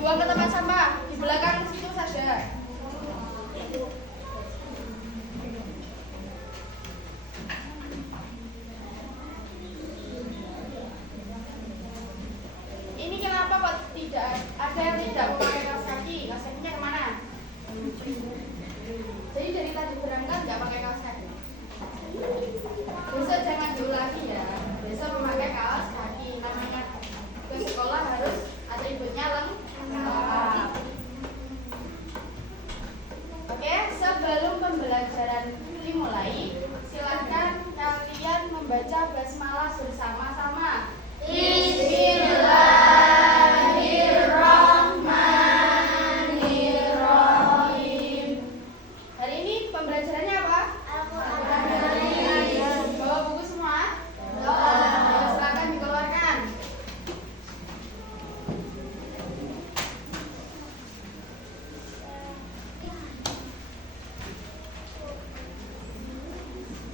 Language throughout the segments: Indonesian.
Buang ke tempat sampah di belakang situ saja. Ini kenapa kok tidak ada yang tidak memakai kaos kaki? Kaos kakinya kemana? Jadi dari tadi berangkat nggak pakai kaos kaki. Besok jangan diulangi ya. Besok memakai kaos kaki. Namanya ke sekolah harus atributnya lengkap. Oke, sebelum pembelajaran dimulai, silakan kalian membaca basmalah bersama-sama. Bismillahirrahmanirrahim. Hari ini pembelajarannya apa? Bawa buku semua? Silakan dikeluarkan.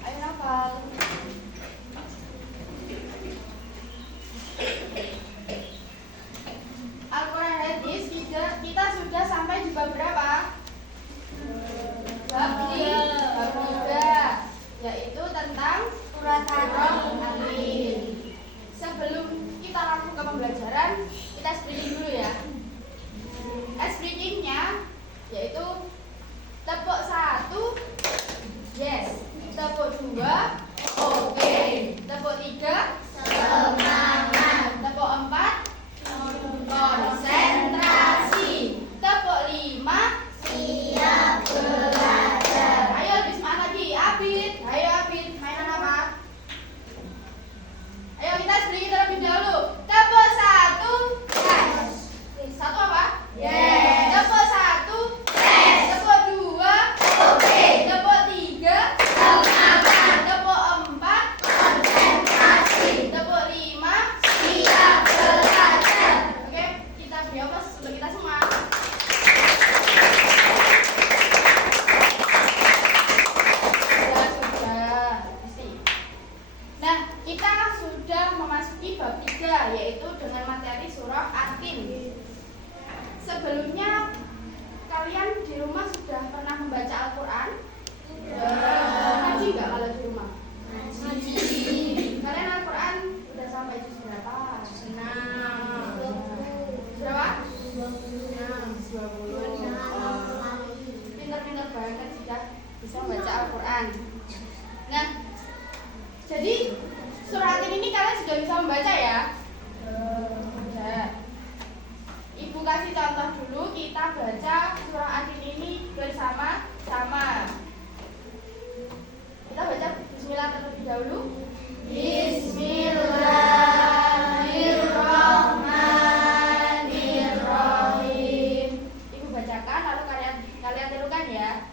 Ayo hafal. Al-Quran hadis kita sudah sampai di bab berapa? Bab 3, yaitu tentang surat Ar-Rahman. Sebelum kita langsung ke pembelajaran, kita speaking dulu ya. Speakingnya yaitu tepuk 1, yes. Tepuk 2, oke. Tepuk 3, semangat. Tepuk 4, konsentrasi. Tepuk 5, siap belajar. Ayo lebih semangat lagi. Abid, ayo Abid, mainan apa? Ayo kita sedikit terlebih dahulu. Tepuk 1, yes. Satu apa? Yes. Tepuk 1, yes. Tepuk 2, oke. Tepuk 3, semangat. Tepuk 4, konsentrasi. Tepuk 5, siap belajar. Oke, kita beri aplaus untuk kita semua. Sudah. Pasti. Nah, kita sudah memasuki bab 3, yaitu dengan materi surah At-Tin. Sebelumnya, kalian di rumah sudah pernah membaca Al-Quran? Ngaji nggak kalau di rumah? Ngaji. Kalian Al-Quran udah sampai juz berapa? 6. Berapa? 20. Pintar-pintar banget sudah bisa membaca Al-Quran. Nah, jadi surah At-Tin ini kalian sudah bisa membaca ya? Sudah. Ibu kasih contoh dulu, kita baca surah At-Tin ini bersama-sama. Kita baca bismillah terlebih dahulu. Bismillahirrahmanirrahim. Ibu bacakan lalu kalian tirukan ya.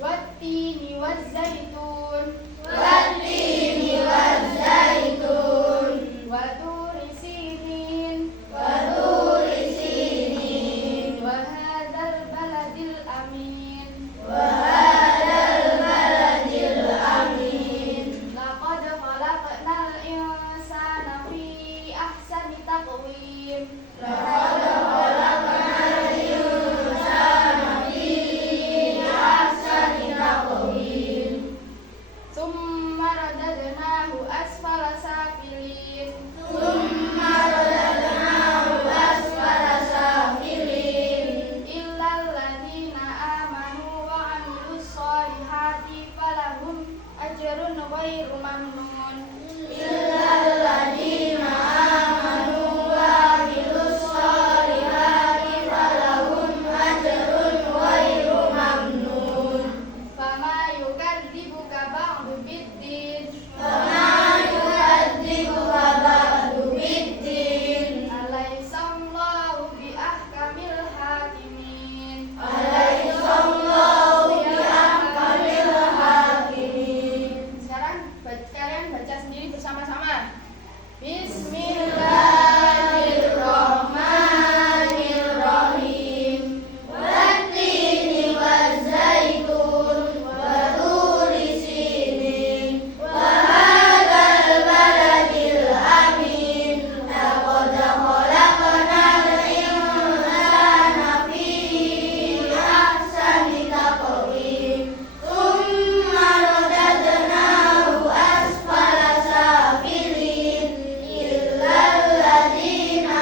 Wattini wazzaitun. Wattini wazzaitun. Waturi sinin. Waturi sinin. Wahadzal baladil amin. Wahadzal baladil amin. Laqad khalaqnal insana fi ahsani taqwim. Laqad khalaqnal insana fi ahsani taqwim. ghairu mamnun. illal ladzina amanu wa amilus sholihati falahum ajrun ghairu mamnun. Fama yukadzibuka ba'du biddin. Fama yukadzibuka ba'du biddin. Alaihissallahu bi ahkamil hakimin. Alaihissallahu bi ahkamil hakimin. Sekarang kalian baca sendiri bersama-sama. Bismillahirrahmanirrahim. Wattini wazzaitun wa turi sinin wa hadzal baladil amin. Laqad khalaqnal insana fi ahsani taqwim. Tsumma radadnahu asfala safilin illal ladzina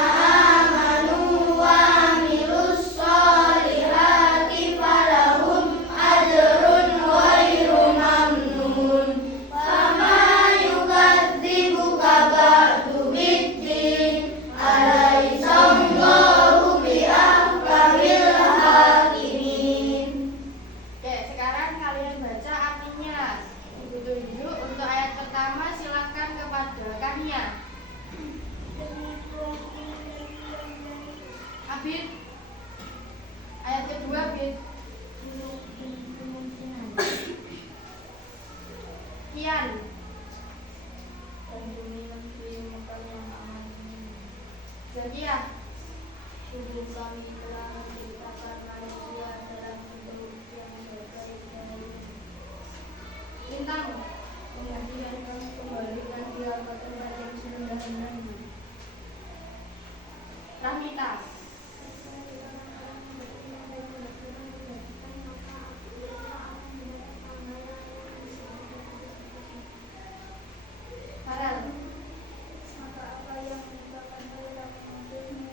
amanu wa amilus sholihati falahum ajrun ghairu mamnun. Fama yukadzibuka ba'du biddin. Alaihissallahu bi ahkamil hakimin. Oke, sekarang kalian baca artinya. Ibu tunjuk untuk ayat pertama, silakan kepada Kania. Abid. Ayat kedua, Abid. Kian. Zakia. Sungguh kami telah menciptakan manusia dalam bentuk yang terbaik dari Lintang. kemudian kami kembalikan dia ke tempat yang semula-mulanya. Rahmita. Farel. Maka apa yang menyebabkan mereka mengambilnya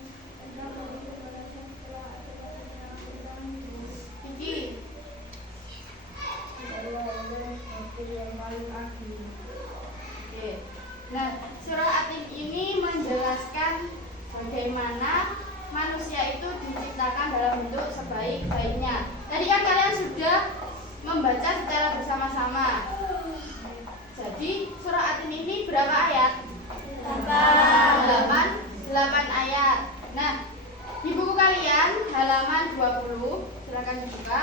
adalah untuk balasan setelah ada yang bertanggung. Kiki. Allah waktu yang paling akhir. Oke. Nah, surah Atin ini menjelaskan bagaimana manusia itu diciptakan dalam bentuk sebaik-baiknya. Tadi kan kalian sudah membaca secara bersama-sama. Jadi surah Atin ini berapa ayat? 8 ayat. Nah, di buku kalian halaman 20, silakan dibuka.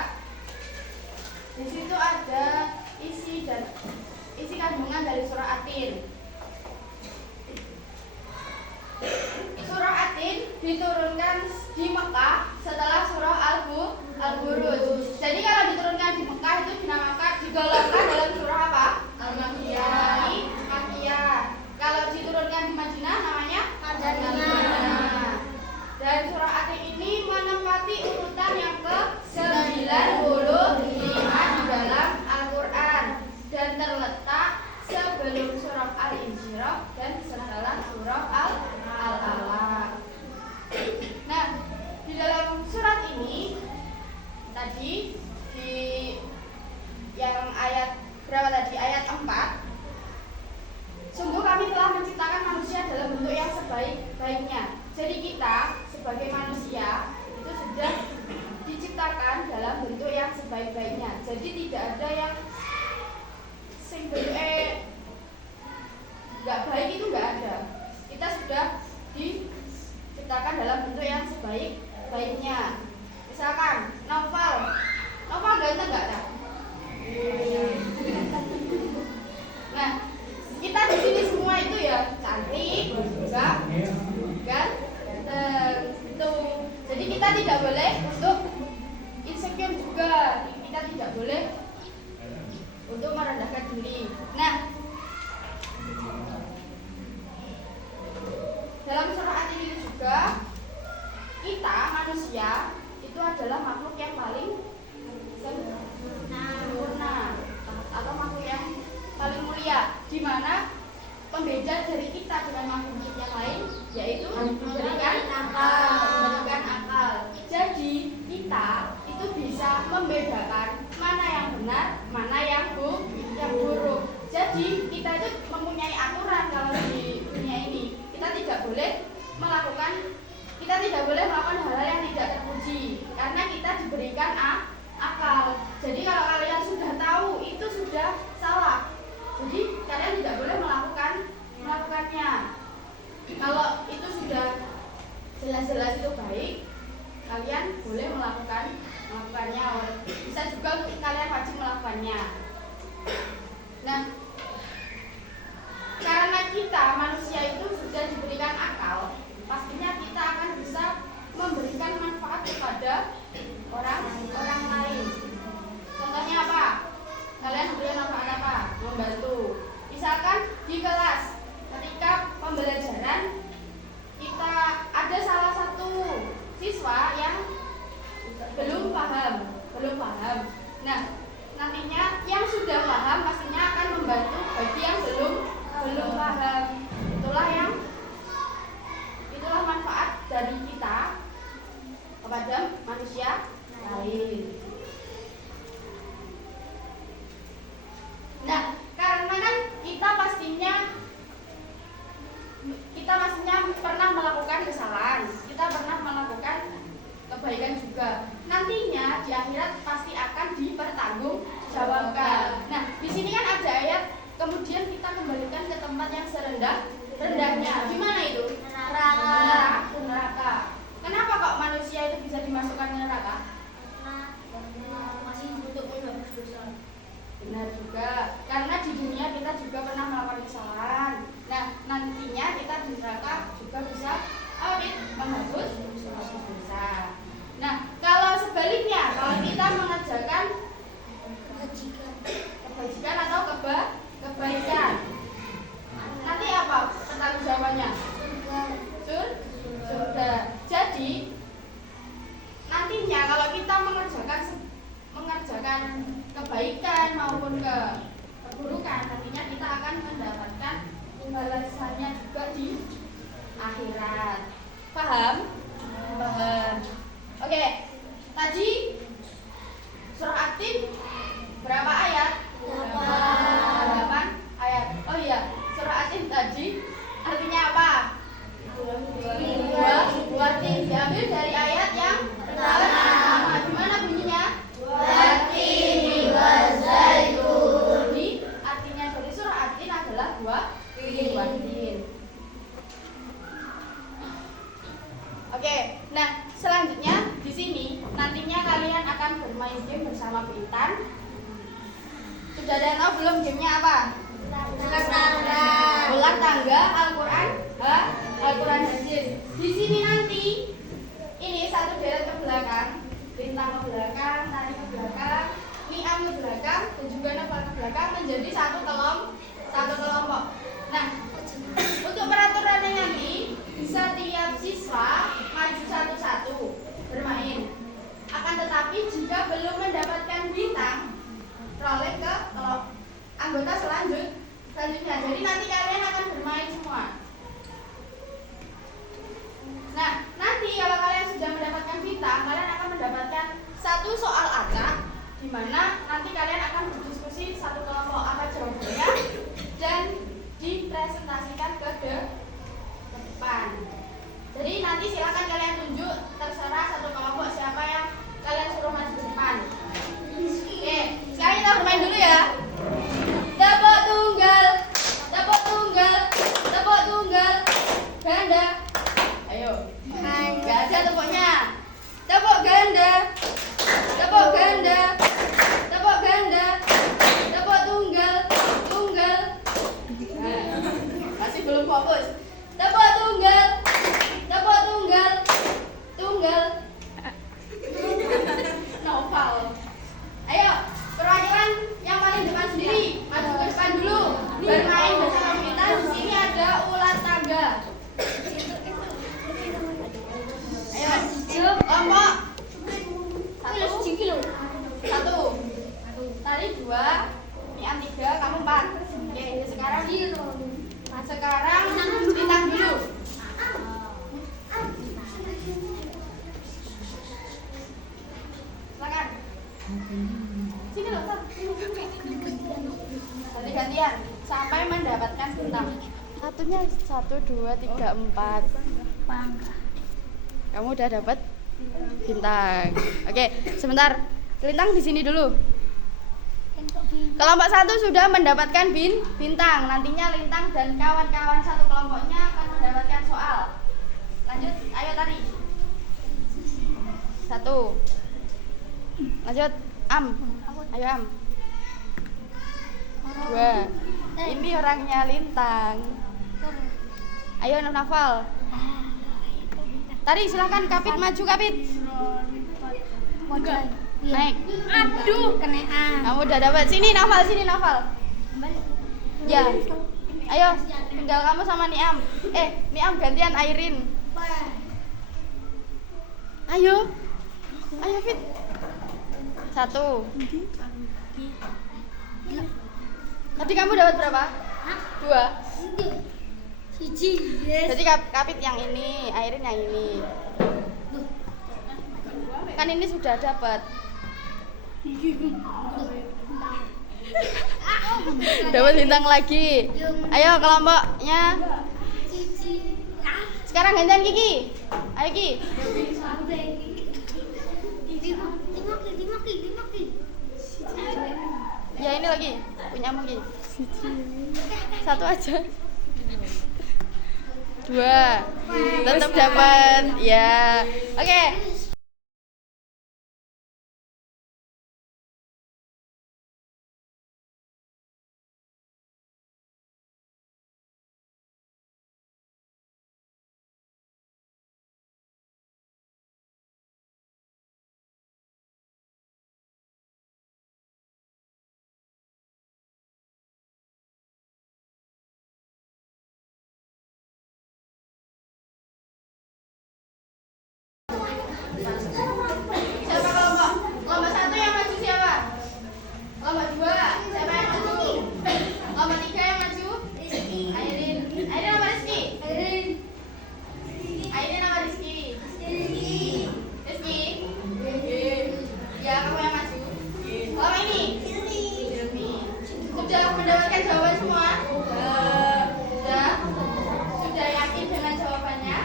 Di situ ada isi kandungan dari surah Atin. Surah Atin diturunkan di Mekah setelah surah Al-Buruj. Jadi kalau diturunkan di Mekah itu digolongkan dalam surah apa? Al-Makkiyah. Kalau diturunkan di Madinah namanya Madaniyah. Dan surah Atin ini menempati urutan yang ke-95 di dalam Al-Qur'an dan terletak sebelum surah Al-Insyirah dan setelah surah Al-Alaq. Nah, di dalam surat ini tadi di yang ayat berapa tadi? Ayat 4. Sungguh kami telah menciptakan manusia dalam bentuk yang sebaik-baiknya. Jadi kita sebagai manusia itu sudah diciptakan dalam bentuk yang sebaik-baiknya. Jadi tidak ada yang sing bentuke nggak baik, itu nggak ada. Kita sudah diciptakan dalam bentuk yang sebaik-baiknya. Misalkan Novel ganteng nggak ada? Nah, kita di sini semua itu ya cantik, ganteng, gitu. Jadi kita tidak boleh untuk insecure juga. Kita tidak boleh untuk merendahkan diri. Nah, dalam surah Atin ini juga kita manusia itu adalah makhluk yang paling sempurna atau makhluk yang paling mulia, di mana pembeda dari kita dengan makhluk yang lain yaitu memberikan akal. Jadi kita itu bisa membedakan mana yang benar, mana yang buruk. Jadi boleh melakukan hal-hal yang tidak terpuji karena kita diberikan akal. Jadi kalau kalian sudah tahu itu sudah salah, jadi kalian tidak boleh melakukannya. Kalau itu sudah jelas-jelas itu baik, kalian boleh melakukannya. Bisa juga kalian wajib melakukannya. Nah, karena kita manusia itu sudah diberikan akal, pastinya kita akan bisa memberikan manfaat kepada orang lain. Contohnya apa? Kalian memberikan manfaat apa? Membantu. Misalkan di kelas, ketika pembelajaran kita ada salah satu siswa yang belum paham. Nah, nantinya yang sudah paham pastinya akan membantu bagi yang belum paham. Itulah manfaat dari kita kepada manusia lain. Nah, karena kan kita pastinya pernah melakukan kesalahan, kita pernah melakukan kebaikan juga. Nantinya di akhirat pasti akan dipertanggungjawabkan. Nah, di sini kan ada ayat, kemudian kita kembalikan ke tempat yang serendah-rendahnya. Di mana itu? Neraka. Kenapa kok manusia itu bisa dimasukkan ke neraka? Karena masih untuk menghapus dosa. Benar juga, karena di dunia kita juga pernah melakukan kesalahan. Nah, nantinya kita di neraka juga bisa menghapus dosa. Nah, kalau sebaliknya, kalau kita mengerjakan kebajikan atau kebaikan, nanti apa pertanggungjawabannya? Surga. Jadi nantinya kalau kita mengerjakan kebaikan maupun keburukan, nantinya kita akan mendapatkan balasannya juga di akhirat. Paham? Oke. Tadi surah At-Tin berapa ayat? 8 ayat. Oh iya, surah At-Tin tadi artinya apa? Dua tin. Diambil dari ayat yang pertama. Gimana bunyinya? Jadi artinya dari surah At-Tin adalah dua tin. Oke, nah selanjutnya di sini nantinya kalian akan bermain game bersama Bintan. Sudah ada yang tahu belum gamenya apa? Ulang tangga, Al-Quran Hadis. Di sini nanti ini satu deret ke belakang, Bintang ke belakang, Tari ke belakang, Niam ke belakang, dan juga Nafal ke belakang menjadi satu kelompok. Nah, untuk peraturannya nanti bisa tiap siswa maju satu-satu bermain. Akan tetapi jika belum mendapatkan bintang, roleh ke anggota selanjutnya. Jadi nanti kalian akan bermain semua. Nah, nanti kalau kalian sudah mendapatkan bintang, kalian akan mendapatkan satu soal acak, di mana nanti kalian akan berdiskusi satu kelompok apa jawabannya dan dipresentasikan ke depan. Jadi nanti silakan kalian tunjuk, terserah satu kelompok siapa yang kalian suruh maju ke depan. Oke, sekarang kita bermain dulu ya. Tepuk tunggal, ganda. Ayo. Gak ada tepuknya. Tepuk ganda. Tepuk tunggal. Nah, masih belum fokus. Tepuk tunggal. Novel. Ayo, perwakilan yang paling depan sendiri, maju ke depan dulu. Bermain bersama kita. Di sini ada ular tangga. Ayo, kelompok. Satu. Tadi 2, Niam 3, kamu 4. Oke, sekarang bintang dulu. Silakan. Sini loh, ganti-gantian sampai mendapatkan bintang. Satunya 1, 2, 3, 4. Bangga. Kamu udah dapat bintang. Oke, sebentar. Lintang di sini dulu. Kelompok 1 sudah mendapatkan bintang. Nantinya Lintang dan kawan-kawan satu kelompoknya akan mendapatkan soal. Lanjut, ayo tari. 1. Lanjut, Am. Ayo Am. 2. Ini orangnya Lintang. Ayo Nafal. Tari silakan, Kapit maju Kapit. Naik. Aduh, kenaan. Kamu udah dapat. Sini Nafal, sini Nafal. Ya. Ayo, tinggal kamu sama Niam. Niam gantian Airin. Ayo. Ayo Fit. 1. Tadi kamu dapat berapa? 2. Siji. Yes. Jadi Kapit yang ini, Airin yang ini. Kan ini sudah dapat. Dapat bintang lagi. Ayo kelompoknya. Sekarang gantian Kiki. Ayo Ki. Ya ini lagi. Punyamu Ki. 1 aja. 2. Tetap dapat. Ya. Oke. Siapa kelompok? Kelompok 1 yang maju siapa? Kelompok 2 siapa yang maju? Kelompok 3 yang maju? Airin. Airin apa Rizky? Airin apa Rizky? Rizky? Ya kamu yang maju. Kelompok ini? Sudah mendapatkan jawaban semua? Sudah? Sudah yakin dengan jawabannya?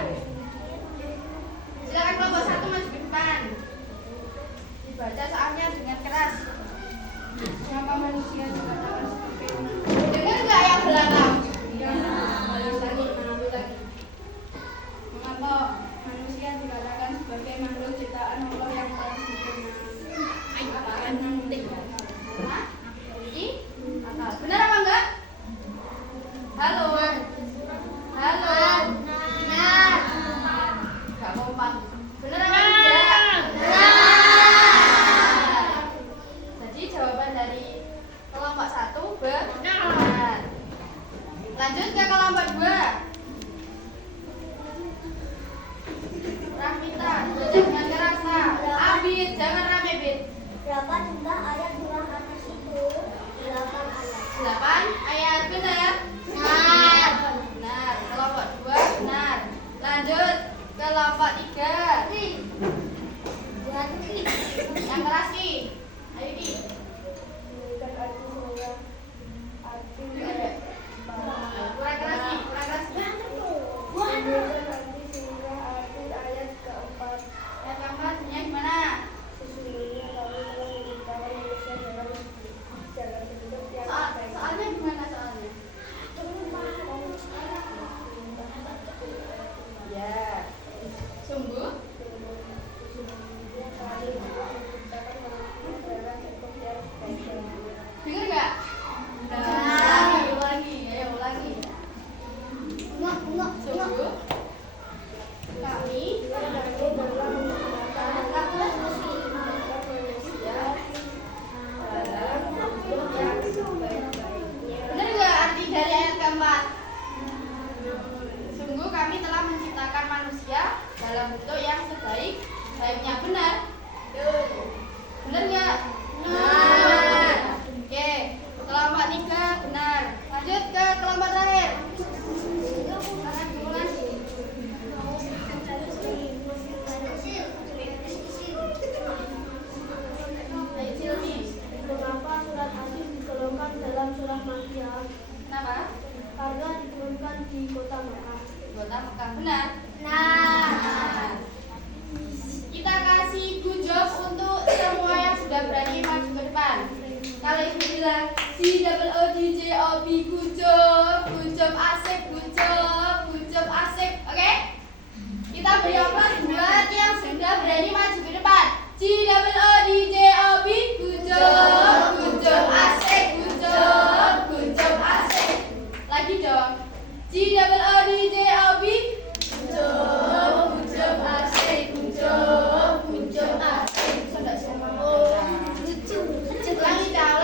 Silakan kelompok 1 maju ke depan. Dibaca soalnya dengan keras. Siapa manusia dikatakan sebagai dengar nggak yang belakang? Ulangi lagi. Mengapa manusia dikatakan sebagai makhluk ciptaan Allah yang paling sempurna? Apaan nanti? Ini? Benar apa enggak? Halo. Benar. Gak kompak. Benar apa tidak? Benar. Jadi jawaban dari kelompok 1 benar. Lanjut ke kelompok 2. Rahmita, jangan keras. Abid, jangan rame Bid. Berapa jumlah ayat surah An-Nas itu? 8 ayat. 8 ayat benar. Benar. Kelompok 2 benar. Lanjut ke kelompok 3. Yang keras Ki. Ayo Ki. Kurang keras Ki, kurang keras Ki. Ayat keempat bunyinya gimana? Soalnya gimana soalnya? Ya. Sungguh? bilang GOOD good job asik. Oke? Kita beri aplaus buat yang sudah berani maju ke depan. GOOD good job asik. Lagi dong. GOOD good job asik. Sampai semua. Ulangi dah.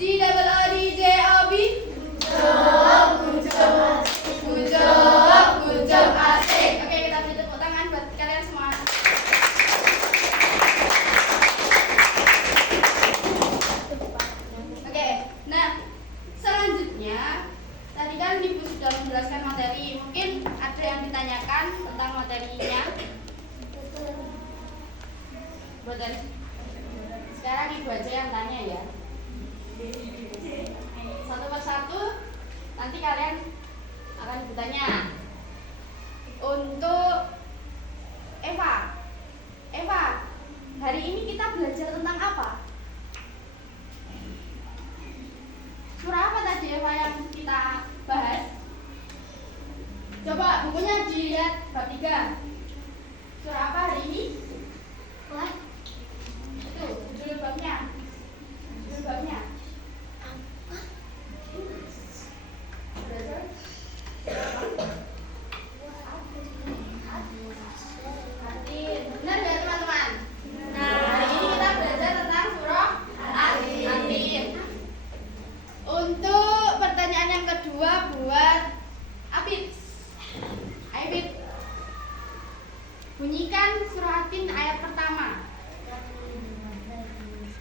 GOOD good job asik. Oke, kita beri tepuk tangan buat kalian semua. Oke, nah selanjutnya tadi kan Ibu sudah menjelaskan materi. Mungkin ada yang ditanyakan tentang materinya. Betul. Sekarang Ibu aja yang tanya ya. Satu persatu nanti kalian akan bertanya. Untuk Eva, hari ini kita belajar tentang apa? Surah apa tadi Eva yang kita bahas? Coba bukunya dilihat bab 3. Surah apa hari ini? Itu judul babnya. Benar nggak teman-teman? Hari ini kita belajar tentang surah Al-Atin. Untuk pertanyaan yang kedua buat Abid. Abid, bunyikan surah Atin ayat pertama.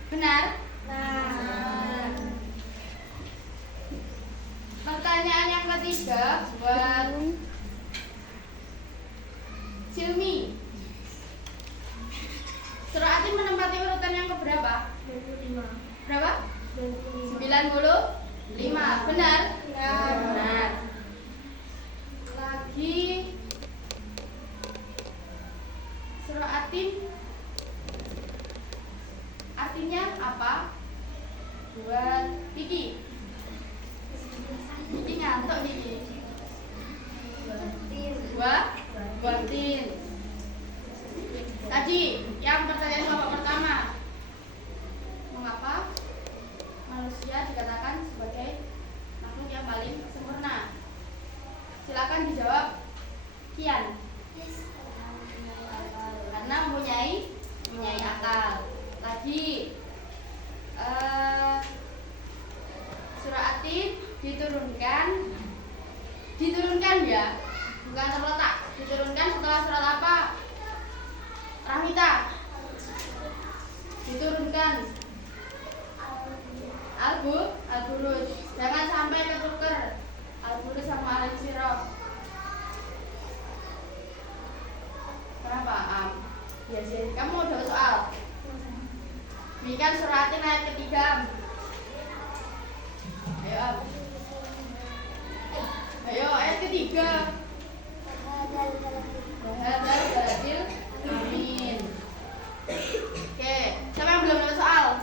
Benar? Pertanyaan yang ketiga buat Silmi. Surah Atin menempati urutan yang keberapa? 25. Berapa? 95. Benar? Benar. Lagi surah Atin artinya apa? Buat Kiki. Kiki ngantuk Kiki. Buatin. Tadi yang pertanyaan kelompok pertama, mengapa manusia dikatakan sebagai makhluk yang paling sempurna? Silakan dijawab, Kian. Karena mempunyai akal. Lagi surah Atin diturunkan ya, bukan terletak. Diturunkan setelah surat apa? Rahmita. Diturunkan Al-Buruj. Jangan sampai ketuker Al-Buruj sama Al-Insyirah. Kenapa? Ya sih, kamu udah soal. Ini kan surah Atin ayat ketiga. Ayo ayat ketiga. Amin. Oke, siapa yang belum ada soal?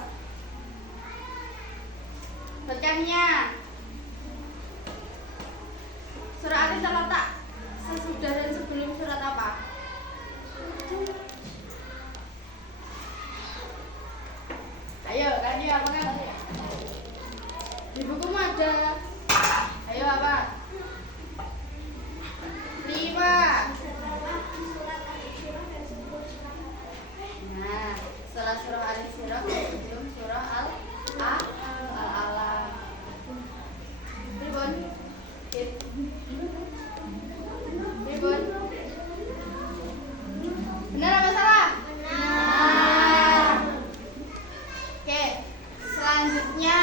Rekannya. Surah Atin terletak sesudah dan sebelum surat apa? Ayo, kan dia apa kan? Di bukumu ada. Ayo apa? 5. Nah, setelah surah Al-Insyirah sebelum surah Al-Alaq. Ribun. Benar apa salah? Benar. Oke, selanjutnya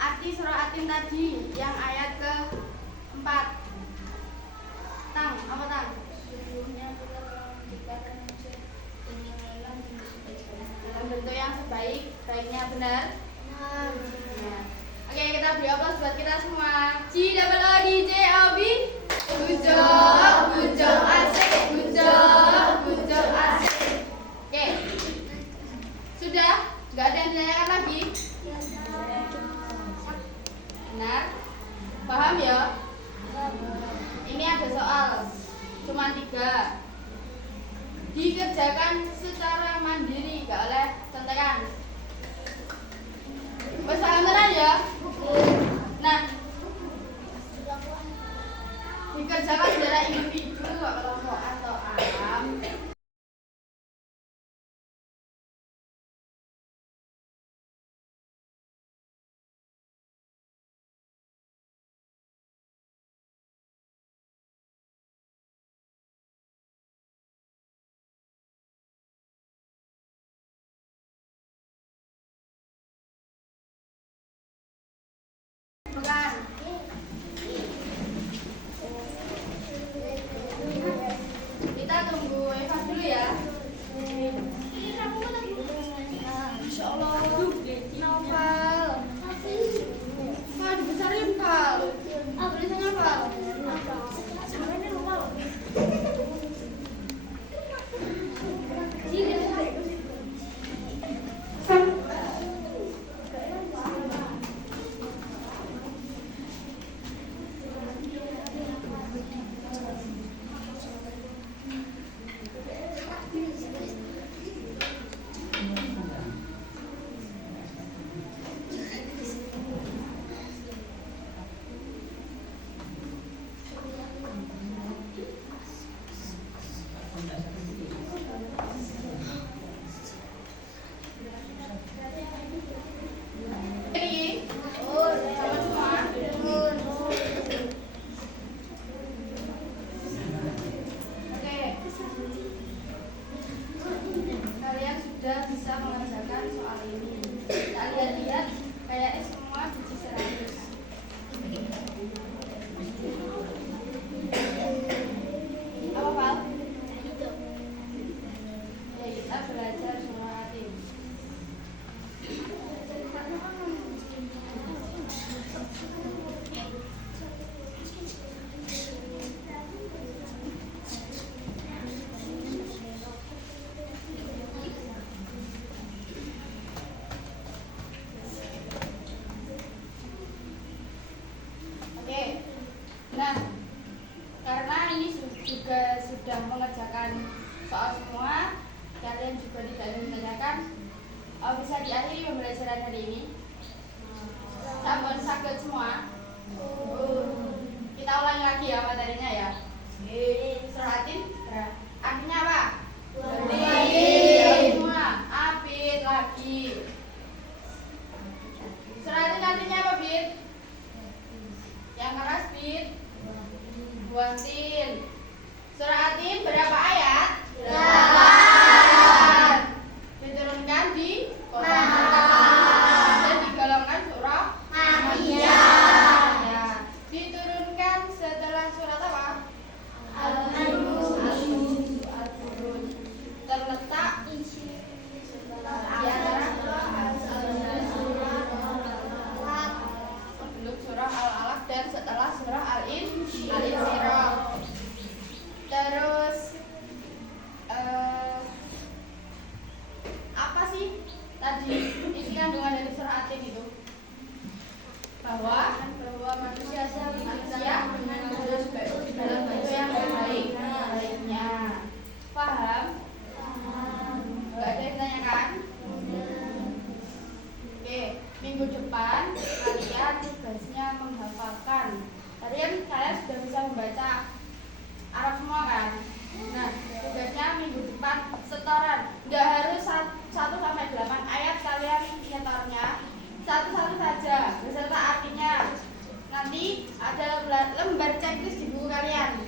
arti surah Atin tadi yang ayat ke-4. Tang, apa Tang? Dalam bentuk yang sebaik-baiknya, benar? Nah. Oke, kita beri aplaus buat kita semua. GOOD good job asik. Oke. Sudah? mengerjakan secara mandiri, gak oleh contekan. Wes paham tenan ya? Nah, dikerjakan secara individu, gak kelompok atau alam. Bukan. Kita tunggu Eva dulu ya. Insya Allah. Novel. Pak, dibesarin Pak. Tulisannya Pak. Ini, sama semua. Oke. Kalian sudah bisa mengerjakan soal ini. Kalian lihat kayaknya semua biji 100. Apa Pak? Ya, kita belajar semua hati. Oke. Nah, karena ini juga sudah mengerjakan soal semua, kalian juga tidak menanyakan bisa diakhiri pembelajaran hari ini. Sampun sakit semua. Kita ulangi lagi ya materinya ya. Seratin. Artinya apa? Berdiri. Semua. Apit lagi. Seratin artinya apa, Bit? Yang keras, Bit. Buatin. Suratin berapa ayat? 8. Diturunkan di Quran dan digolongkan surah Makkiyah. Ya. Diturunkan setelah surat apa? Al-Buruj. Terletak di antara sebelum surah Al-Alaq dan setelah surah Al-Insyirah. Terus apa sih tadi isi kandungan dari surah Atin itu? Bahwa manusia harus dalam bentuk yang baiknya. Paham? Gak ada yang tanyakan? Oke, minggu depan kalian tugasnya menghafalkan. Kalian sudah bisa membaca Arab semua kan? Nah, tugasnya minggu depan setoran. Nggak harus 1-8 ayat kalian nyetornya. Satu-satu saja, beserta artinya. Nanti ada lembar checklist di buku kalian.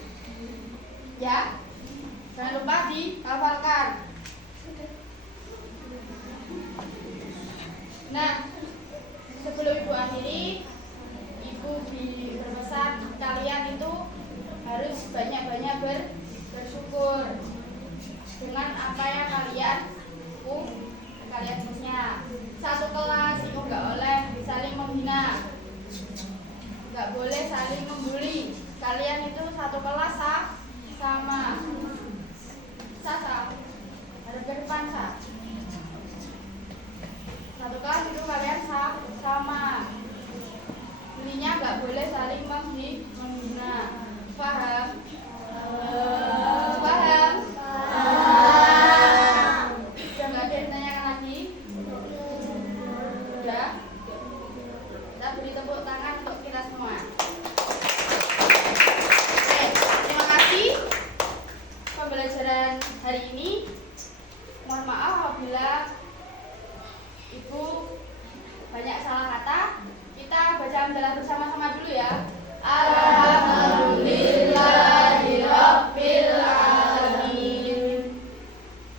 Ya, jangan lupa dihafalkan. Nah, sebelum Ibu akhiri, Ibu berpesan kalian itu harus banyak-banyak bersyukur dengan apa yang kalian punya. Satu kelas itu nggak boleh saling menghina, nggak boleh saling membuli. Kalian itu satu kelas sama. Mohon maaf apabila Ibu banyak salah kata. Kita baca hamdalah bersama-sama dulu ya. Alhamdulillahirabbil alamin.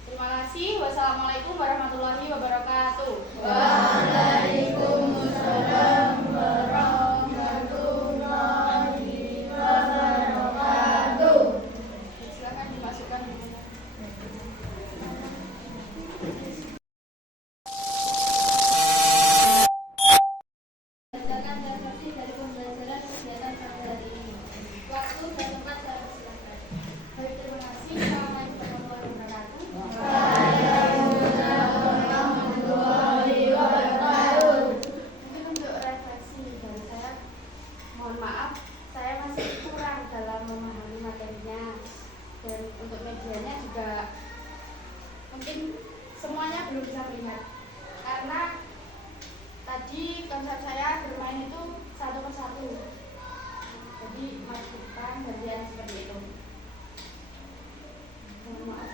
Terima kasih. Wassalamualaikum warahmatullahi wabarakatuh. Waalaikumsalam warahmatullahi wabarakatuh. Silakan dimasukkan. Berdasarkan referensi dari pembelajaran kegiatan pada hari ini. Waktu dan tempat saya persilahkan. Baik, terima kasih. Assalamualaikum warahmatullahi wabarakatuh. Mungkin untuk refleksi dari saya, mohon maaf, saya masih kurang dalam memahami materinya, dan untuk medianya juga mungkin semuanya belum bisa melihat, karena tadi konsep saya bermain itu satu persatu, jadi masukkan bagian seperti itu. Mohon maaf.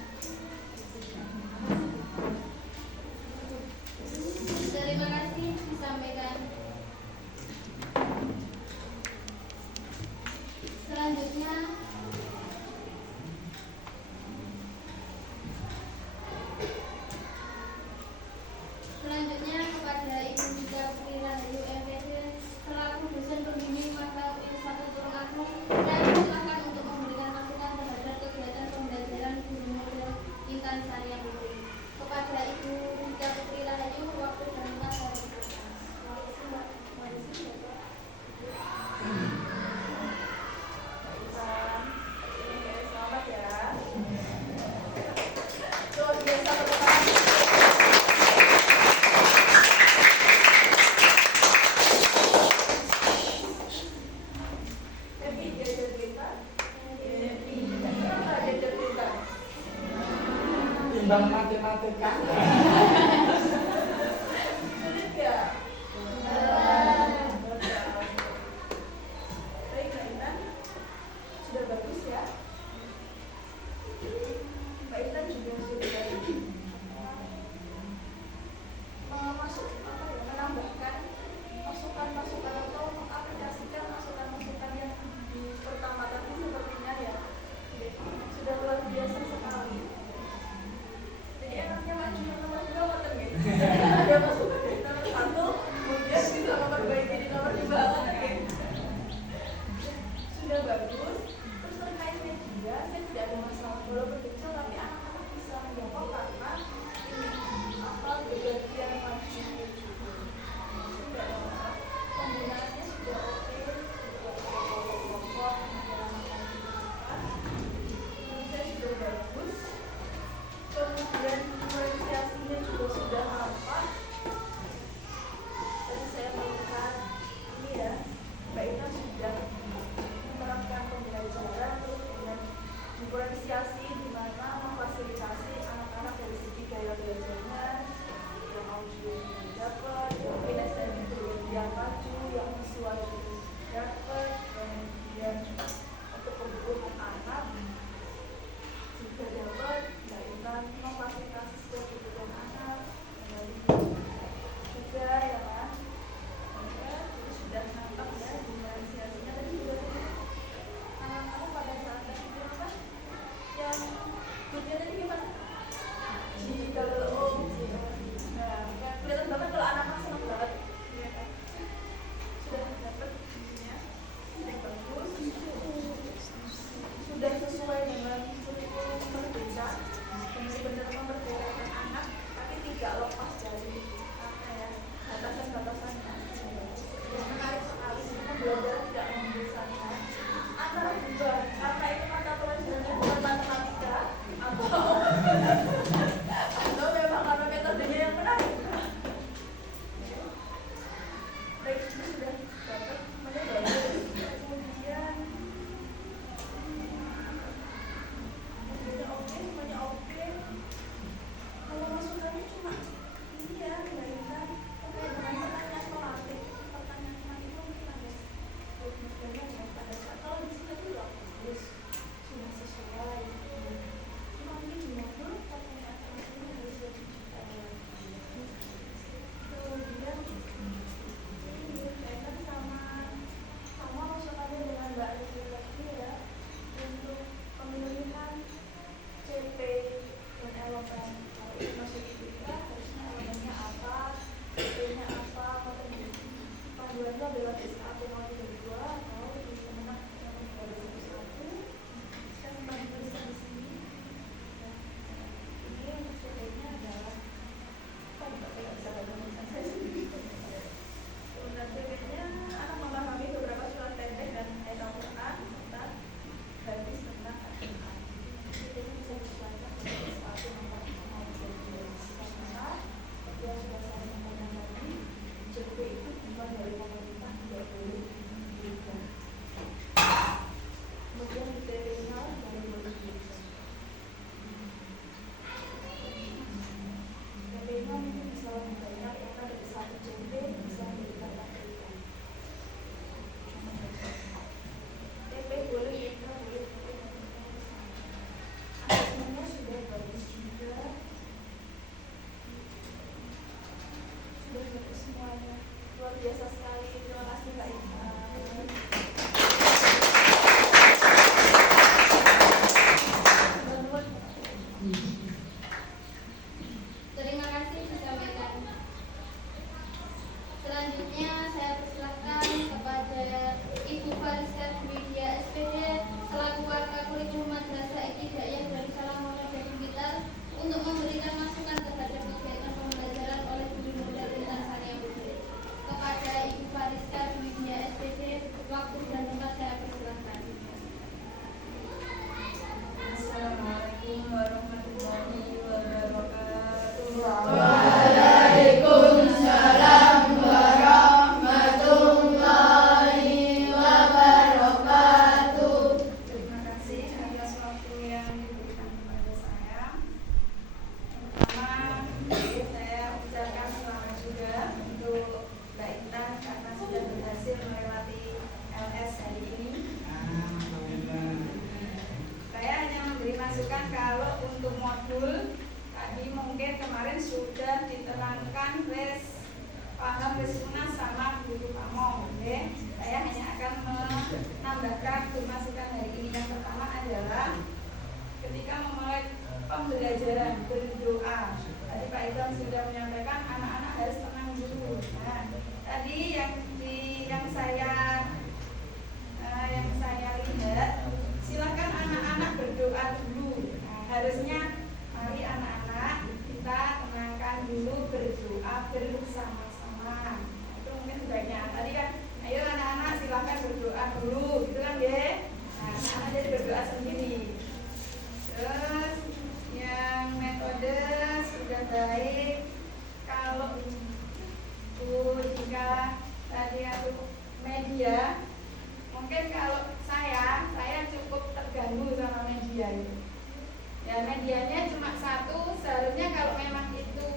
Terima kasih disampaikan. Selanjutnya kepada Ibu Tika Putri Rahayu MPD selaku dosen pembimbing mata UI 1 Tulungagung, saya silakan untuk memberikan masukan terhadap kegiatan pembelajaran guru model Intan Sania Putri. Kepada Ibu Tika Putri Rahayu, waktu dan tempat saya persilakan. Selamat ya. Luar biasa pertemuan. Timbang matematika. Sulit ya? Baik, Mbak Intan. Sudah bagus ya? Mbak Intan juga sudah menambahkan masukan-masukan atau mengaplikasikan masukan-masukan yang di pertama tadi sepertinya ya. Sudah luar biasa sekali. Jadi enaknya maju nomor 2 ngoten nggih. biasa sekali. Terima kasih Mbak Intan. Terima kasih disampaikan. Selanjutnya saya persilahkan kepada Ibu Fariska Widya SPD selaku Wakil Kurikulum Madrasah Ibtidaiyah Darussalam Muhammadiyah Blitar untuk memberikan masukan terhadap kegiatan pembelajaran oleh guru model Intan Sania Putri. Kepada Ibu Fariska Widya SPD, waktu dan tempat saya persilahkan. Assalamualaikum warahmatullahi wabarakatuh. Waalaikumsalam warahmatullahi wabarakatuh. Terima kasih atas waktu yang diberikan kepada saya. Pertama, saya ucapkan selamat juga untuk Mbak Intan karena sudah berhasil melewati LS hari ini. Saya hanya memberi masukan kalau untuk modul tadi mungkin kemarin sudah diterangkan paham Sunnah sama guru pamong. Oke, saya hanya akan menambahkan masukan hari ini. Yang pertama adalah ketika memulai pembelajaran berdoa. Tadi Pak Idam sudah menyampaikan anak-anak harus tenang dulu. Nah, tadi yang saya lihat, silakan anak-anak berdoa dulu. Nah, harusnya mari anak-anak kita tenangkan dulu, berdoa bersama-sama. Nah, itu mungkin sebaiknya. Tadi kan, ayo anak-anak silakan berdoa dulu, gitu kan ya? Nah, anak-anak jadi berdoa sendiri. Terus yang metode sudah baik. Kalau jika tadi aku media, mungkin kalau saya cukup terganggu sama media itu. Ya medianya cuma satu, seharusnya kalau memang itu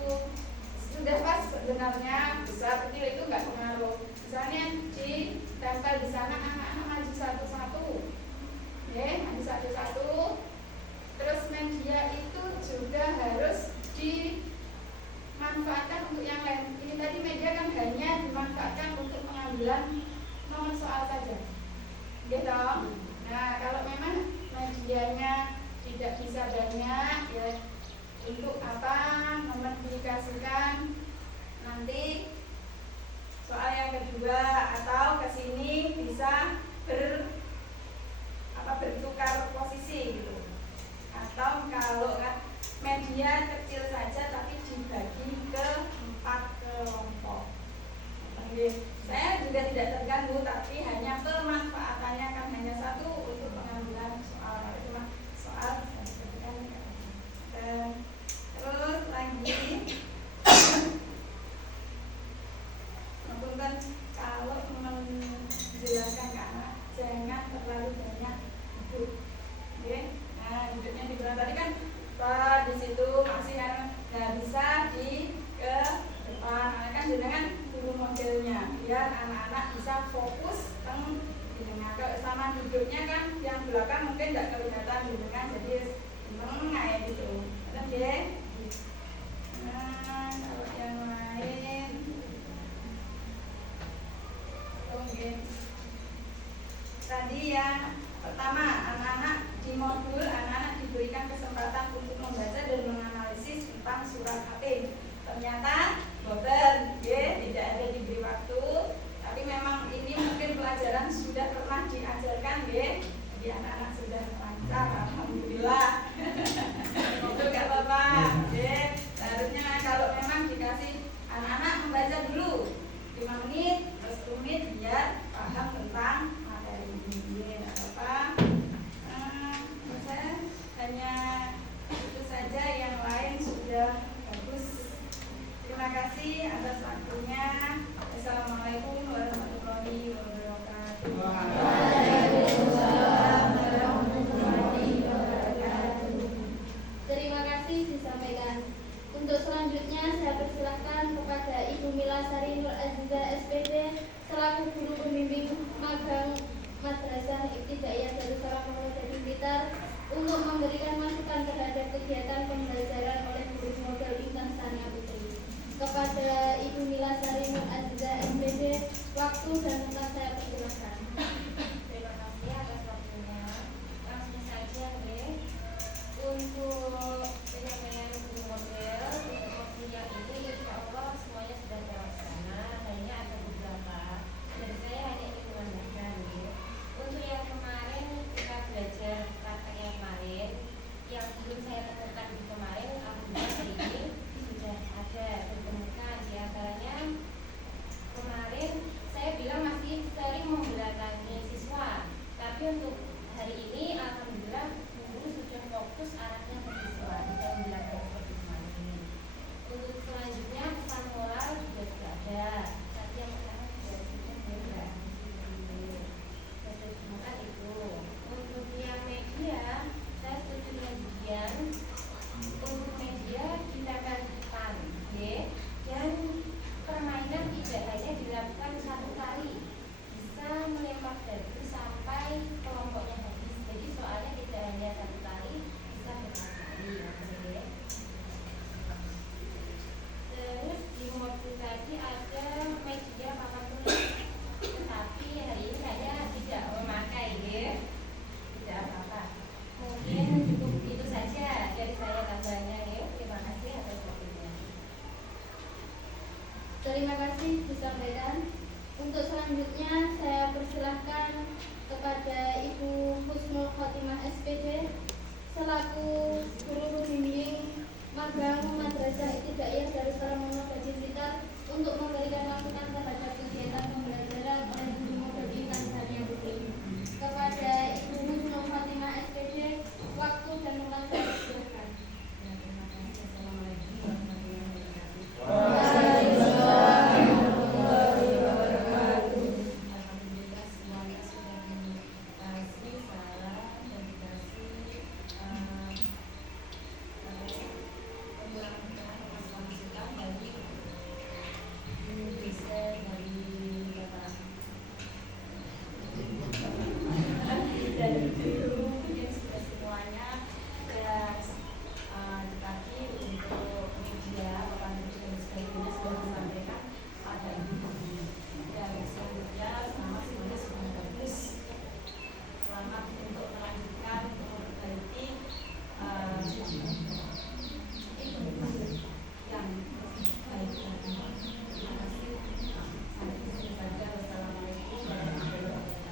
sudah pas sebenarnya besar kecil itu nggak pengaruh. Misalnya ditempel di sana anak-anak maju satu-satu, ya maju satu-satu. Terus media itu juga harus dimanfaatkan untuk yang lain. Ini tadi media kan hanya dimanfaatkan untuk pengambilan nomor soal saja, gitu. Nah kalau memang medianya tidak bisa banyak, ya untuk apa mempublikasikan nanti soal yang kedua atau kesini bisa bertukar posisi gitu. Atau kalau media kecil saja tapi dibagi ke 4 kelompok. Saya juga tidak terganggu, tapi hanya pemanfaatannya kan hanya satu untuk pengambilan soal, cuma soal dan terus lagi menentukan kalau menjelaskan ke anak jangan terlalu banyak duduk, nah duduknya di belakang tadi kan di situ masih nggak bisa di ke depan, kan jenengan dulu modelnya biar anak-anak bisa fokus jenengan. Kalau sama duduknya kan yang belakang mungkin tidak kelihatan jenengan, jadi kayak gitu. Oke. Nah, kalau yang lain, oke. Tadi yang pertama, anak-anak di modul anak-anak diberikan kesempatan untuk membaca dan menganalisis tentang surat Hatim. Ternyata boten, tidak ada diberi waktu. Tapi memang ini mungkin pelajaran sudah pernah diajarkan, jadi anak-anak sudah lancar, alhamdulillah. Itu gak apa-apa, harusnya kalau memang dikasih anak-anak membaca dulu 5 menit, terus 10 menit biar paham tentang materi ini, gak apa-apa. Saya hanya itu saja, yang lain sudah bagus. Terima kasih atas waktunya. Assalamualaikum warahmatullahi wabarakatuh. Waalaikumsalam warahmatullahi wabarakatuh. Terima kasih disampaikan. Untuk selanjutnya saya persilahkan kepada Ibu Mila Sari Nur Aziza SPD selaku guru pembimbing magang Madrasah Ibtidaiyah Darussalam Muhammadiyah Blitar untuk memberikan masukan terhadap kegiatan pembelajaran oleh guru model Intan Sania Putri. Kepada Ibu Mila Sari Nur Aziza SPD Waktu dan tempat saya persilahkan. Terima kasih atas waktunya. Langsung saja deh. Untuk penyampaian guru model untuk opsi yang ini insya Allah semuanya sudah terlaksana. Hanya ada beberapa dari saya hanya ingin menambahkan ya. Untuk yang kemarin kita belajar praktek yang kemarin yang belum saya temukan di kemarin, alhamdulillah hari ini sudah ada ditemukan. Di antaranya kemarin saya bilang masih sering membelakangi siswa, tapi untuk hari ini alhamdulillah guru sudah fokus arahnya ke siswa, tidak membelakangi seperti kemarin. Untuk selanjutnya pesan moral juga sudah ada. Tadi yang pertama sudah ditemukan itu. Untuk yang media, saya setuju dengan Dian. Untuk media kita tertipkan, dan permainan tidak hanya dilakukan satu kali, bisa melempar dadu sampai kelompoknya habis. Jadi soalnya tidak hanya satu kali, bisa berkali-kali. Oke. Terus di modul tadi ada media papan tulis, tetapi hari ini saya tidak memakai, ya. Tidak apa-apa. Mungkin cukup itu saja dari saya tambahannya, ya. Terima kasih atas waktunya. Terima kasih disampaikan. Untuk selanjutnya saya persilahkan kepada Ibu Husnul Khotimah SPD selaku guru pembimbing magang Madrasah Ibtidaiyah Darus Taramanuh Gaji Blitar untuk memberikan masukan terhadap kegiatan pembelajaran oleh guru model Intan Sania Putri. Kepada Ibu Husnul Khotimah SPD, waktu dan tempat saya persilahkan. Terima kasih. Assalamualaikum warahmatullahi wabarakatuh. Alhamdulillah semuanya sudah dikasih saran dan dikasih masukan dari desain dari Bapak dari guru, mungkin sudah semuanya dan tadi untuk media papan tulis dan sebagainya sudah disampaikan ada ini dan selanjutnya semuanya sudah bagus. Selamat untuk melanjutkan memperbaiki yang baik. Terima kasih. Sampai sini saja. Wassalamualaikum warahmatullahi wabarakatuh.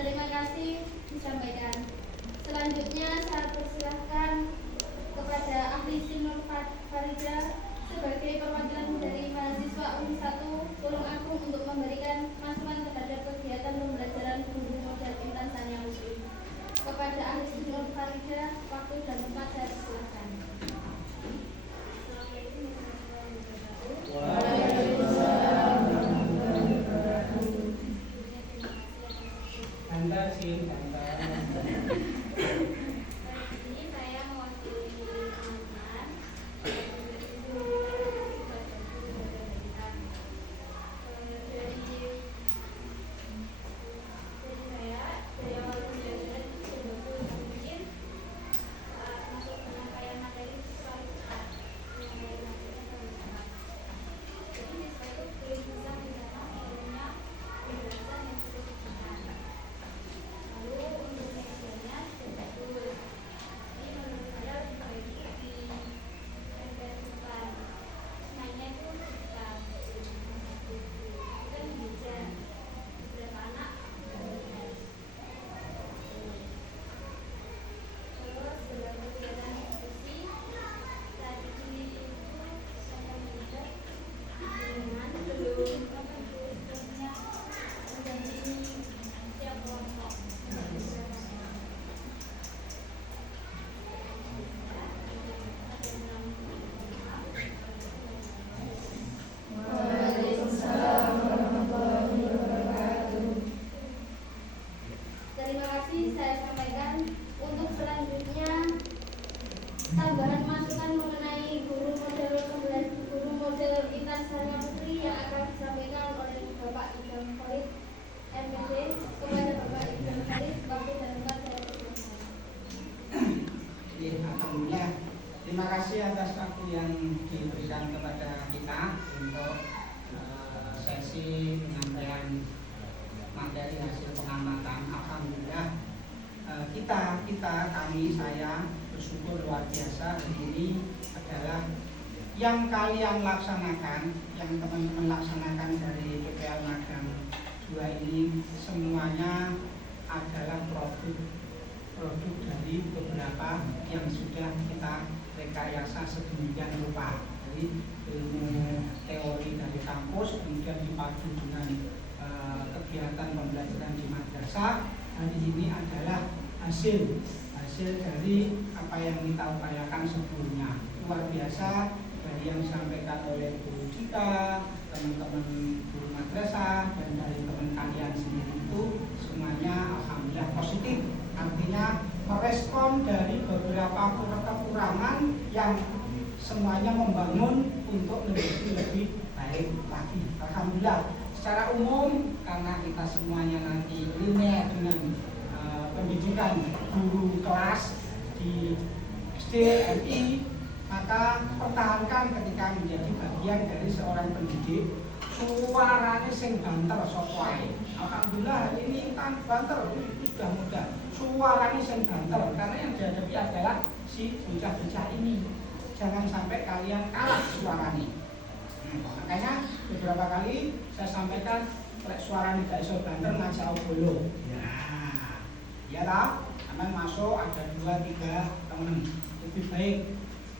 Terima kasih disampaikan. Selanjutnya saya persilahkan kepada Ahli Sinur Farida sebagai perwakilan dari mahasiswa Uni 1 Tulungagung untuk memberikan masukan terhadap kegiatan pembelajaran guru model Intan Sania Muslim. Kepada Ahli Sinur Farida, waktu dan tempat saya persilahkan. Assalamualaikum warahmatullahi wabarakatuh. Waalaikumsalam warahmatullahi wabarakatuh. Anda sih, Anda. Kali ini saya mewakili teman-teman dari awal pembelajaran itu sebetulnya mungkin saat masuk penyampaian materi itu selalu cepat, penyampaian materinya selalu cepat. Jadi siswa itu belum bisa mendapat ilmunya penjelasan yang cukup cepat. Lalu untuk medianya juga bagus. Jadi menurut saya lebih baik di tempel depan. Mainnya itu kita kan bisa beberapa anak terus dalam kegiatan diskusi tadi itu saya melihat dengan belum sebelumnya menjadi setiap kelompok Waalaikumsalam warahmatullahi wabarakatuh. Terima kasih saya sampaikan. Untuk selanjutnya tambahan masukan mengenai guru model Intan Sania Putri yang akan disampaikan oleh Bapak Idam Khalid MPD. Kepada Bapak Idam Khalid, waktu dan tempat saya persilahkan. Alhamdulillah. Terima kasih. saya bersyukur luar biasa hari ini adalah yang kalian laksanakan, yang teman-teman laksanakan dari PPL Magang 2 ini semuanya adalah produk dari beberapa yang sudah kita rekayasa sedemikian rupa. Jadi ilmu teori dari kampus kemudian dipadu dengan kegiatan pembelajaran di madrasah. Hari ini adalah hasil dari apa yang kita upayakan sebelumnya. Luar biasa dari yang disampaikan oleh guru kita, teman-teman guru madrasah, dan dari teman kalian sendiri itu semuanya alhamdulillah positif. Artinya merespon dari beberapa kekurangan yang semuanya membangun untuk menjadi lebih baik lagi. Alhamdulillah. Secara umum karena kita semuanya nanti linear dengan pendidikan guru kelas di SD MI, maka pertahankan ketika menjadi bagian dari seorang pendidik suaranya sing banter sapa ae. Alhamdulillah hari ini tan banter itu sudah mudah. Suaranya sing banter karena yang dihadapi adalah si bocah-bocah ini. Jangan sampai kalian kalah suaranya. Makanya beberapa kali saya sampaikan suaranya tidak iso banter ngajak bolo. Ya lah, aman masuk ada 2-3 teman lebih baik.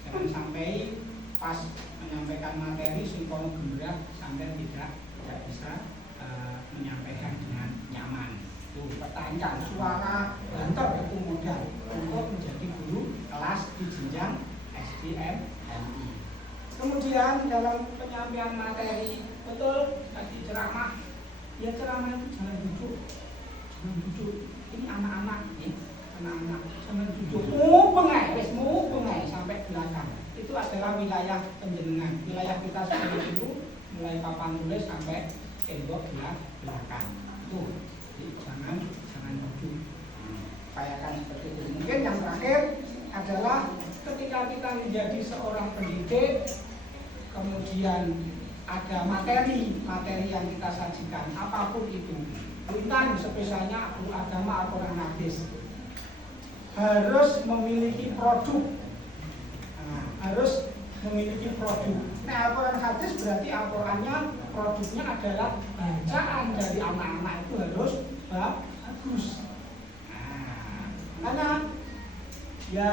Jangan sampai pas menyampaikan materi sinkrono gembira sampai tidak bisa menyampaikan dengan nyaman. Tuh, pertanyaan suara banter itu mudah untuk menjadi guru kelas di jenjang SDM MI. Kemudian dalam penyampaian materi betul tadi ceramah, ya ceramah itu jangan duduk. Ini anak-anak nih, anak-anak jangan duduk. Pengai sampai belakang. Itu adalah wilayah penjenengan. Wilayah kita seperti itu, mulai papan tulis sampai tembok belakang. Tuh, jadi jangan duduk. Upayakan seperti itu. Mungkin yang terakhir adalah ketika kita menjadi seorang pendidik, kemudian ada materi yang kita sajikan, apapun itu. Bukan spesialnya agama Al-Quran hadis harus memiliki produk. Nah, Al-Quran hadis berarti Al-Qurannya produknya adalah bacaan dari anak-anak itu harus bagus. Karena ya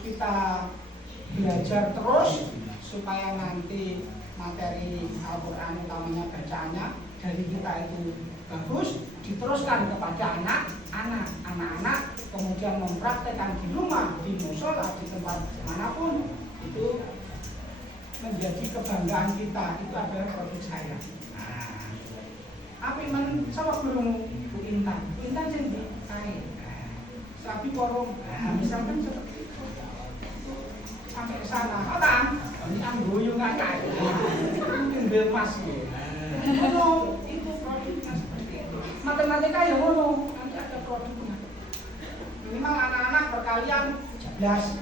kita belajar terus supaya nanti materi Al-Quran utamanya bacaannya dari kita itu bagus, diteruskan kepada anak-anak, kemudian mempraktekkan di rumah, di musola, di tempat manapun, itu menjadi kebanggaan kita. Itu adalah produk saya. Apa yang sama belum Bu Intan jadi saya sapi korong, misalkan seperti itu sampai ke sana, orang ini anggoyo nggak kayak, ambil mas itu produknya seperti itu. Matematika ya ngono, nanti ada produknya. Minimal anak-anak berkalian 11,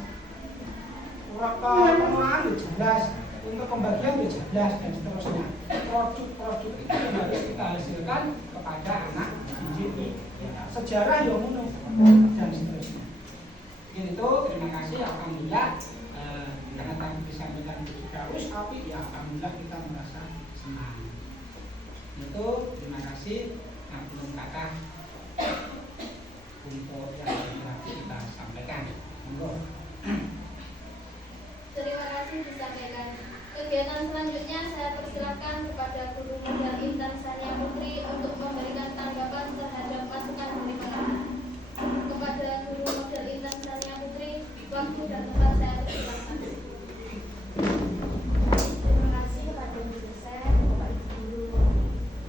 pengelolaan 11, untuk pembagian 11 dan seterusnya. Produk itu harus kita hasilkan kepada anak didik. Sejarah ya ngono dan seterusnya. Itu terima kasih, alhamdulillah karena tadi disampaikan juga tapi ya alhamdulillah kita merasa senang. Itu terima kasih. Nah, belum kata untuk yang kita sampaikan. Terima kasih disampaikan. Kegiatan selanjutnya saya persilakan kepada Guru Modal Intan Sania Putri untuk memberikan tanggapan terhadap masukan dari pengarang. Kepada Guru Modal Intan Sania Putri, waktu dan tempat saya persilakan. Terima kasih kepada Ibu dosen, Bapak Ibu guru,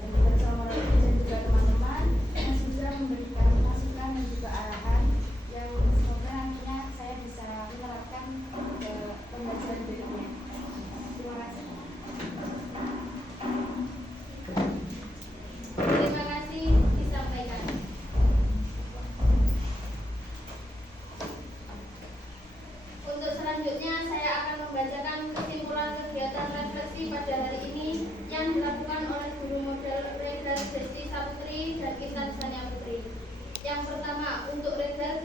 dan juga teman-teman dan juga teman-teman yang sudah memberikan masukan dan juga arahan yang semoga nantinya saya bisa menerapkan pembelajaran berikutnya. Terima kasih.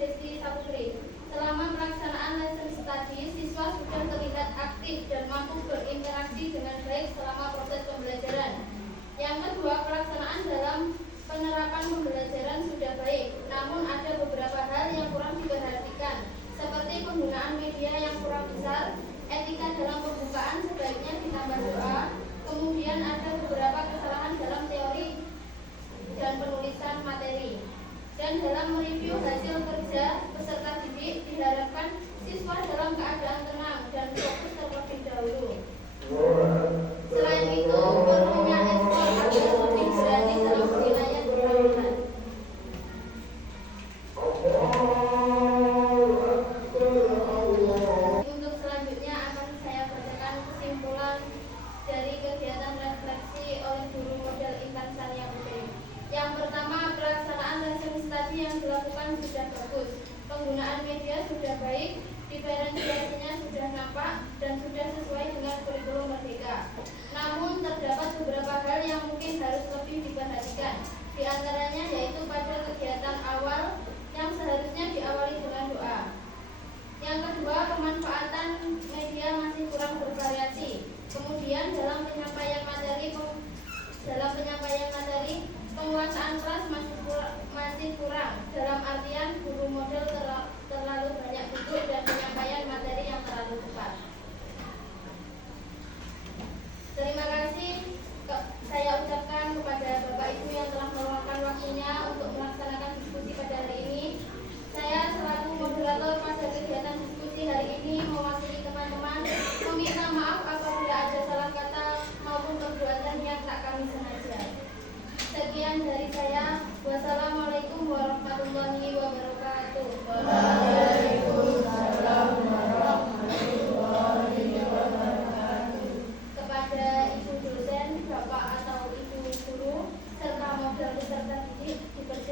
Desti Saputri. Selama pelaksanaan lesson study, siswa sudah terlihat aktif dan mampu berinteraksi dengan baik selama proses pembelajaran. Yang kedua, pelaksanaan dalam penerapan pembelajaran sudah baik, namun ada beberapa hal yang kurang diperhatikan, seperti penggunaan media yang kurang besar, etika dalam pembukaan sebaiknya ditambah doa, kemudian ada beberapa kesalahan dalam teori dan penulisan materi. Dan dalam mereview hasil kerja peserta didik, diharapkan siswa dalam keadaan tenang dan fokus terlebih dahulu. Selain itu, perlunya ekspor agar lebih berani dalam penilaian keterampilan. Untuk selanjutnya akan saya bacakan kesimpulan dari kegiatan refleksi oleh guru model Intan Sania Putri. Yang pertama, pelaksanaan lesson study yang dilakukan sudah bagus, penggunaan media sudah baik, diferensiasinya sudah nampak dan sudah sesuai dengan kurikulum Merdeka. Namun terdapat beberapa hal yang mungkin harus lebih diperhatikan. Di antaranya yaitu pada kegiatan awal yang seharusnya diawali dengan doa. Yang kedua, pemanfaatan media masih kurang bervariasi. Kemudian dalam penyampaian materi, penguasaan kelas masih kurang. Dalam artian guru model terlalu banyak duduk dan penyampaian materi yang terlalu cepat. Terima kasih saya ucapkan kepada Bapak Ibu yang telah meluangkan waktunya untuk melaksanakan diskusi pada hari ini. Saya selaku moderator pada kegiatan diskusi hari ini mewakili teman-teman meminta maaf apabila ada salah kata maupun perbuatan yang tak kami sengaja. Sekian dari saya. Wassalamualaikum warahmatullahi wabarakatuh. Waalaikumsalam warahmatullahi wabarakatuh. Kepada Ibu dosen, Bapak atau Ibu guru, serta model peserta didik dipersilakan